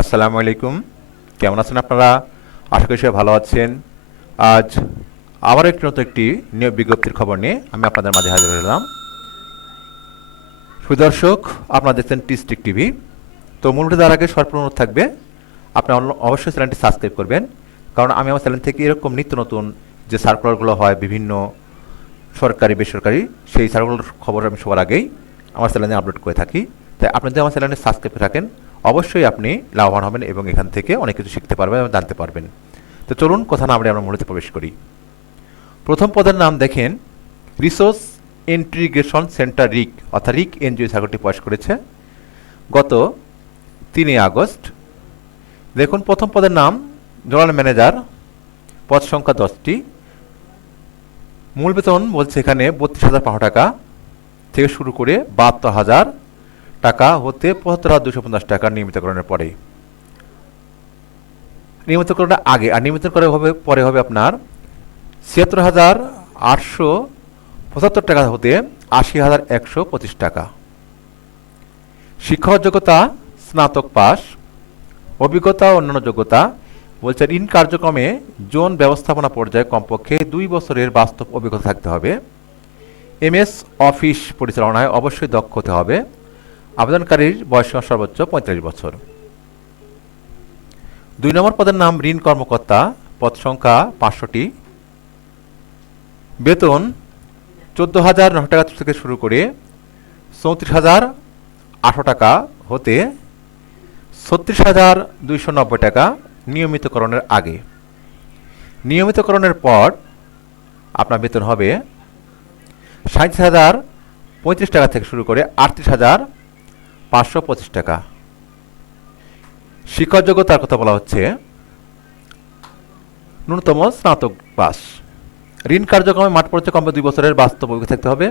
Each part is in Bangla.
আসসালামু আলাইকুম। কেমন আছেন আপনারা? আশা করি সবাই ভালো আছেন। আজ আবার একটি নিয়োগ বিজ্ঞপ্তির খবর নিয়ে আমি আপনাদের মাঝে হাজির হলাম। সুদর্শক, আপনারা দেখছেন টিস্টিক টিভি। তো মূল ভিডিও দেওয়ার আগে সর্বপ্রথম অনুরোধ থাকবে আপনারা অবশ্যই চ্যানেলটি সাবস্ক্রাইব করবেন, কারণ আমি আমার চ্যানেল থেকে এরকম নিত্য নতুন যে সার্কুলারগুলো হয় বিভিন্ন সরকারি বেসরকারি, সেই সার্কুলার খবর আমি সবার আগেই আমার চ্যানেলে আপলোড করে থাকি। তাই আপনি যদি আমার চ্যানেলে সাবস্ক্রাইব করে থাকেন, অবশ্যই আপনি লাভবান হবেন এবং এখান থেকে অনেক কিছু শিখতে পারবেন এবং জানতে পারবেন। তো চলুন কথা না বলে আমরা মূলত প্রবেশ করি। প্রথম পদের নাম দেখেন, রিসোর্স ইন্টিগ্রেশন সেন্টার রিক, অর্থাৎ রিক এনজিও সার্কুলারটি প্রকাশ করেছে গত 3 আগস্ট। দেখুন প্রথম পদের নাম জোনাল ম্যানেজার, পদ সংখ্যা 10টি। মূল বেতন বলছে এখানে 32,500 টাকা থেকে শুরু করে 72,000 টাকা হতে 75,250 টাকা নিয়মিতকরণের পরে। নিয়মিতকরণের আগে আর নিয়মিতকরণ হবে পরে হবে আপনার 76,875 টাকা হতে 80,125 টাকা। শিক্ষাগত যোগ্যতা স্নাতক পাস। অভিজ্ঞতা ও অন্যান্য যোগ্যতা বলছে ঋণ কার্যক্রমে জোন ব্যবস্থাপনা পর্যায়ে কমপক্ষে 2 বছরের বাস্তব অভিজ্ঞতা থাকতে হবে। এমএস অফিস পরিচালনায় অবশ্যই দক্ষ হতে হবে। আবেদনকারীর বয়সসীমা সর্বোচ্চ 45 বছর। 2 নম্বর পদের নাম ঋণ কর্মকর্তা, পদ সংখ্যা 500টি। বেতন 14,900 টাকা থেকে শুরু করে 34,800 টাকা হতে 36,290 টাকা নিয়মিতকরণের আগে। নিয়মিতকরণের পর আপনার বেতন হবে 37,035 টাকা থেকে শুরু করে 38,525 টাকা। শিক্ষা যোগ্যতার কথা বলা হচ্ছে ন্যূনতম স্নাতক পাস। ঋণ কার্যক্রমে মাঠ পর্যায়ে কমপক্ষে 2 বছরের বাস্তব অভিজ্ঞতা থাকতে হবে।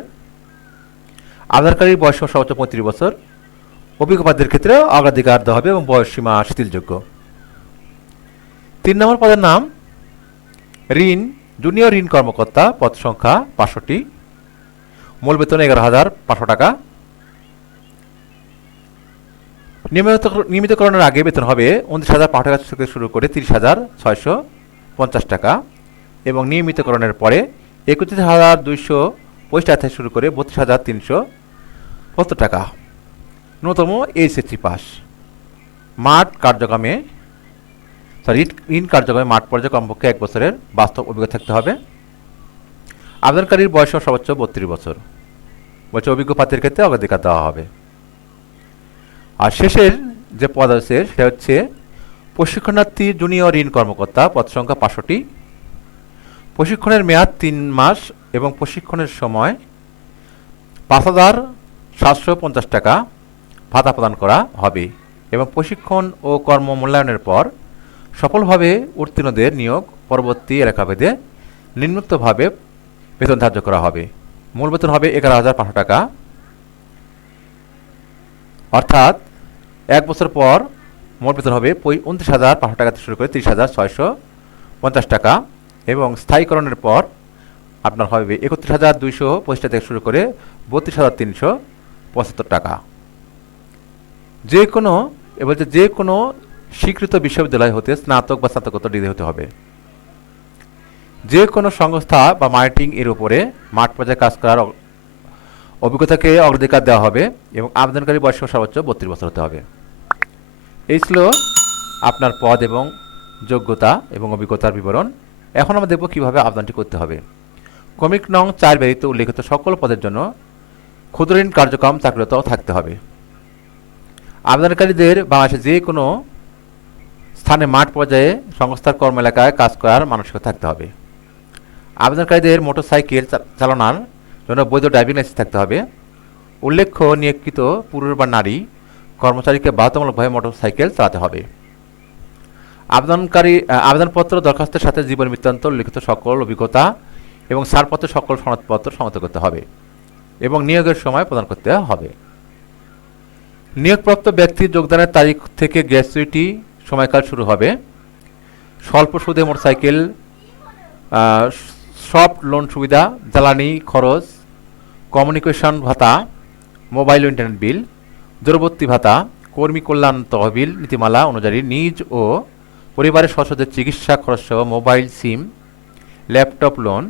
আবেদনকারীর বয়স সর্বোচ্চ 35 বছর। অভিজ্ঞ প্রার্থীদের ক্ষেত্রে অগ্রাধিকার দেওয়া হবে এবং বয়স সীমা শিথিলযোগ্য। 3 নম্বর পদের নাম ঋণ জুনিয়র ঋণ কর্মকর্তা, পদ সংখ্যা 500টি। মূল বেতন 11,500 টাকা। নিয়মিতকরণের আগে বেতন হবে 29,500 টাকা থেকে শুরু করে 30,650 টাকা এবং নিয়মিতকরণের পরে 31,250 টাকা থেকে শুরু করে 32,370 টাকা। ন্যূনতম এইচএসসি পাস। মাঠ কার্যক্রমে ঋণ কার্যক্রমে মাঠ পর্যায়ে কমপক্ষে 1 বছরের বাস্তব অভিজ্ঞতা থাকতে হবে। আবেদনকারীর বয়স সর্বোচ্চ 32 বছর। বলছে অভিজ্ঞ প্রার্থীর ক্ষেত্রে অগ্রাধিকার দেওয়া হবে। আর শেষের যে পদ আছে সেটা হচ্ছে প্রশিক্ষণার্থী জুনিয়র ঋণ কর্মকর্তা, পদ সংখ্যা 500টি। প্রশিক্ষণের মেয়াদ 3 মাস এবং প্রশিক্ষণের সময় 5,750 টাকা ভাতা প্রদান করা হবে এবং প্রশিক্ষণ ও কর্ম মূল্যায়নের পর সফলভাবে উত্তীর্ণদের নিয়োগ পরবর্তী এলাকাভেদে নিম্নোক্তভাবে বেতন ধার্য করা হবে। মূল বেতন হবে 11,500 টাকা, অর্থাৎ 1 বছর পর মোট বেতন হবে 29,500 টাকা থেকে শুরু করে 30,650 টাকা এবং স্থায়ীকরণের পর আপনার হবে 31,225 টাকা থেকে শুরু করে 32,375 টাকা। যে কোনো স্বীকৃত বিশ্ববিদ্যালয় হতে স্নাতক বা স্নাতকোত্তর ডিগ্রি হতে হবে। যে কোনো সংস্থা বা মার্কেটিং এর উপরে মাঠ পর্যায়ে কাজ করার অভিজ্ঞতাকে অগ্রাধিকার দেওয়া হবে এবং আবেদনকারী বয়স সর্বোচ্চ 32 বছর হতে হবে। এই ছিল আপনার পদ এবং যোগ্যতা এবং অভিজ্ঞতার বিবরণ। এখন আমরা দেখব কীভাবে আবেদনটি করতে হবে। ক্রমিক নং 4 ব্যতীত উল্লেখিত সকল পদের জন্য ক্ষুদ্র ঋণ কার্যক্রম চাকরিরত থাকতে হবে। আবেদনকারীদের বাংলাদেশে যে কোনো স্থানে মাঠ পর্যায়ে সংস্থার কর্ম এলাকায় কাজ করার মানসিকতা থাকতে হবে। আবেদনকারীদের মোটরসাইকেল চালানোর জন্য বৈধ ড্রাইভিং লাইসেন্স থাকতে হবে। উল্লেখ্য নিয়োগকৃত পুরুষ বা নারী কর্মচারীকে বাধ্যতামূলকভাবে মোটরসাইকেল চালাতে হবে। আবেদনপত্র দরখাস্তের সাথে জীবন বৃত্তান্ত উল্লেখিত সকল অভিজ্ঞতা এবং ছাড়পত্র সকল সনদপত্র সংযুক্ত করতে হবে এবং নিয়োগের সময় প্রদান করতে হবে। নিয়োগপ্রাপ্ত ব্যক্তির যোগদানের তারিখ থেকে গ্র্যাচুইটি সময়কাল শুরু হবে। স্বল্প সুদে মোটরসাইকেল, সফট লোন সুবিধা, জ্বালানি খরচ, কমিউনিকেশন ভাতা, মোবাইল ও ইন্টারনেট বিল, দূরবর্তী ভাতা, কর্মী কল্যাণ তহবিল নীতিমালা অনুযায়ী নিজ ও পরিবারের সদস্যদের চিকিৎসা খরচসহ mobile SIM, laptop loan,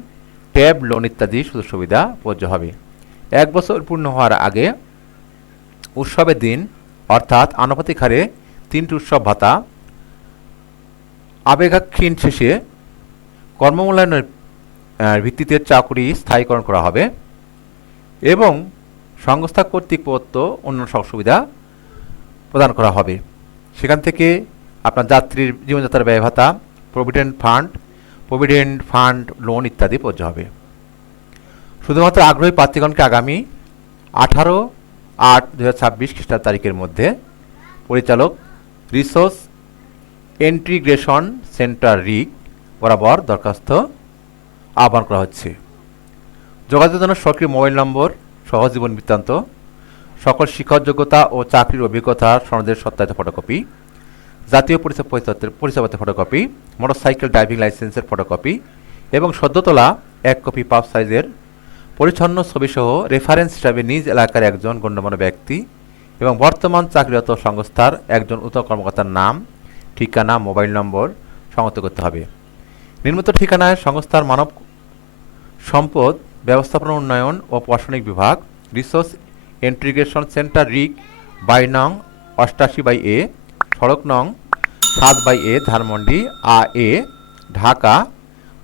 tab loan ইত্যাদি সুযোগ সুবিধা প্রযোজ্য হবে। 1 বছর পূর্ণ হওয়ার আগে উৎসবের দিন অর্থাৎ আনুপাতিক হারে 3টি উৎসব ভাতা আবেগাক্ষীণ শেষে কর্মমূল্যায়নের ভিত্তিতে চাকরি স্থায়ীকরণ করা হবে এবং সংস্থা কর্তৃক প্রদত্ত অন্যান্য সব সুবিধা প্রদান করা হবে। সেখান থেকে আপনার যাত্রীর জীবনযাত্রার ব্যয় ভাতা, প্রভিডেন্ট ফান্ড লোন ইত্যাদি প্রযোজ্য হবে। শুধুমাত্র আগ্রহী প্রার্থীগণকে আগামী 18/8/2026 খ্রিস্টাব্দ তারিখের মধ্যে পরিচালক রিসোর্স ইন্টিগ্রেশন সেন্টার রিক বরাবর দরখাস্ত আহ্বান করা হচ্ছে। যোগাযোগের জন্য সক্রিয় মোবাইল নম্বর সহ জীবন বৃত্তান্ত, সকল শিক্ষক যোগ্যতা ও চাকরির অভিজ্ঞতা সনদের সত্যায়িত ফটোকপি, জাতীয় পরিচয়পত্রের ফটোকপি, মোটরসাইকেল ড্রাইভিং লাইসেন্সের ফটোকপি এবং সদ্য তোলা 1 কপি পাস সাইজের পরিচ্ছন্ন ছবিসহ রেফারেন্স হিসাবে নিজ এলাকার একজন গণ্যমান্য ব্যক্তি এবং বর্তমান চাকরিরত সংস্থার একজন উচ্চ কর্মকর্তার নাম, ঠিকানা, মোবাইল নম্বর সংযুক্ত করতে হবে। নির্মিত ঠিকানায় সংস্থার মানব সম্পদ ব্যবস্থাপনা উন্নয়ন ও প্রশাসনিক বিভাগ, রিসোর্স ইন্টিগ্রেশন সেন্টার রিক, বাই নং 88/A, সড়ক নং 7/A, ধানমন্ডি A, ঢাকা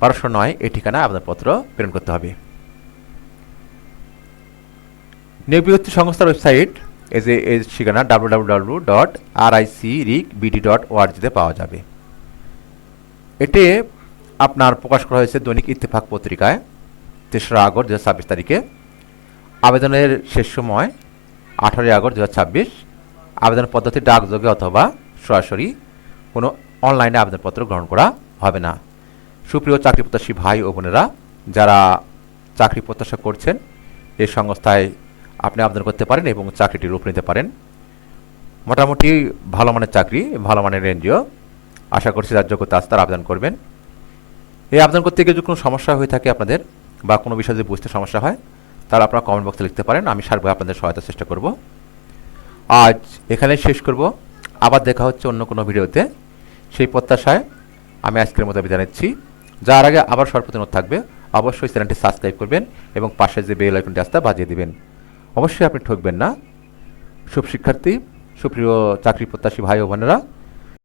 1209 এই ঠিকানায় আবেদনপত্র প্রেরণ করতে হবে। নিয়োগ বিজ্ঞপ্তি সংস্থার ওয়েবসাইট এই ঠিকানা www.ricricbd.org তে পাওয়া যাবে। এটি আপনার প্রকাশ করা হয়েছে দৈনিক ইত্তেফাক পত্রিকায় 3রা আগস্ট 2026 তারিখে। আবেদনের শেষ সময় 18 আগস্ট 2026। আবেদন পদ্ধতি ডাকযোগে অথবা সরাসরি, কোনো অনলাইনে আবেদনপত্র গ্রহণ করা হবে না। সুপ্রিয় চাকরি প্রত্যাশী ভাই ও বোনেরা, যারা চাকরি প্রত্যাশা করছেন এই সংস্থায় আপনি আবেদন করতে পারেন এবং চাকরিটি রূপ নিতে পারেন। মোটামুটি ভালো মানের চাকরি, ভালো মানের এনজিও, আশা করছি যার যোগ্যতা আছে তারা আবেদন করবেন। এই আবেদন করতে গিয়ে যদি কোনো সমস্যা হয়ে থাকে আপনাদের বা কোনো বিষয় যদি বুঝতে সমস্যা হয় তাহলে আপনারা কমেন্ট বক্সে লিখতে পারেন, আমি সার্বক্ষণিক আপনাদের সহায়তার চেষ্টা করব। আজ এখানে শেষ করব, আবার দেখা হচ্ছে অন্য কোনো ভিডিওতে। সেই প্রত্যাশায় আমি আজকের মতো বিদায় নিচ্ছি। যার আগে আবার সর্বপ্রথম থাকবে, অবশ্যই চ্যানেলটি সাবস্ক্রাইব করবেন এবং পাশে যে বেল আইকনটি আসতে বাজিয়ে দিবেন। অবশ্যই আপনি ঠকবেন না। সুপ্রিয় চাকরি প্রত্যাশী ভাই ও বোনেরা,